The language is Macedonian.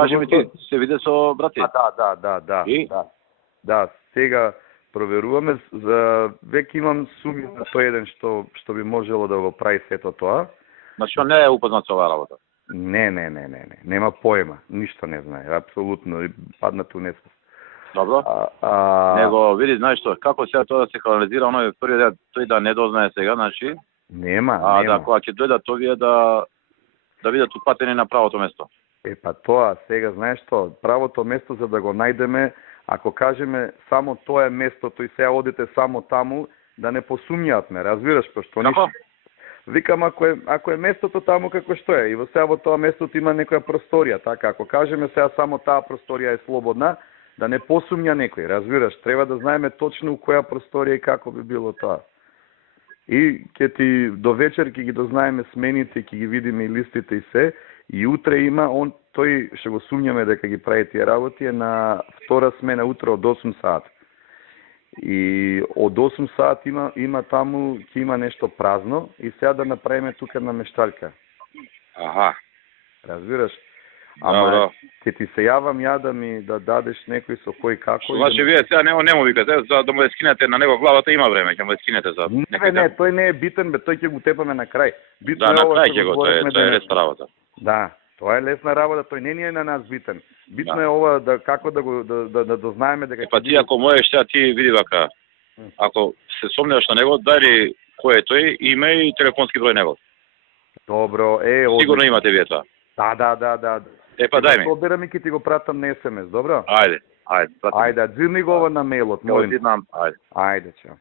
Кажи ми ти, се виде со брати? Да. Да, сега проверуваме, за веќе имам суми за тој еден што би можело да го прави сето тоа. Значи, он не е упознат со оваа работа? Не. Нема поема, ништо не знае, апсолутно, падна ту несвест. Добро. Него, види, знаеш што, како сега тоа да се канализира, оној први ден, тој да не дознае сега, значи... Нема. Да, кога ќе дојдат овие да видат упатени на правото место. Па тоа, сега, знаеш што, правото место за да го најдеме, ако кажеме само тоа е местото и сега одите само таму, да не посумњаат ме, разбираш, пошто ништо. Викам, ако е местото таму како што е, и во сега во тоа местото има некоја просторија, така, ако кажеме сега само таа просторија е слободна, да не посумња некој, разбираш, треба да знаеме точно у која просторија и како би било тоа. И ќе ти до вечер ќе ги дознаеме смените, ќе ги видиме и листите и се, и утре има, тој ќе го сумњаме дека ги прави тие работи, е на втора смена утре од 8 саат. И од 8 саат има таму, ќе има нешто празно, и сега да направиме тука на мешталка. Аха. Разбираш? Ама ќе ти се јавам ја да дадеш некој со кој како. Значи вие сега не му викате, за да му ја скинете на него главата има време, ќе му ја скинете за некој. Не, тој не е битен, тој ќе го тепаме на крај. Битно е на крај ќе го, тоа е лесна работа. Да, тоа е лесна работа, тој не е на нас битен. Битно е ова како да дознаеме дека Па ти ако можеш сега ти види вака. Ако се сомневаш на него, дај кој е тој, име и телефонски број него. Добро, сигурно имате вие тоа. Да. Па дај ми. Соберам и ќе ти го пратам на SMS, добро? Ајде. Ајде, дзирни го ова на мејлот, молим. Ајде. Ајде, чао.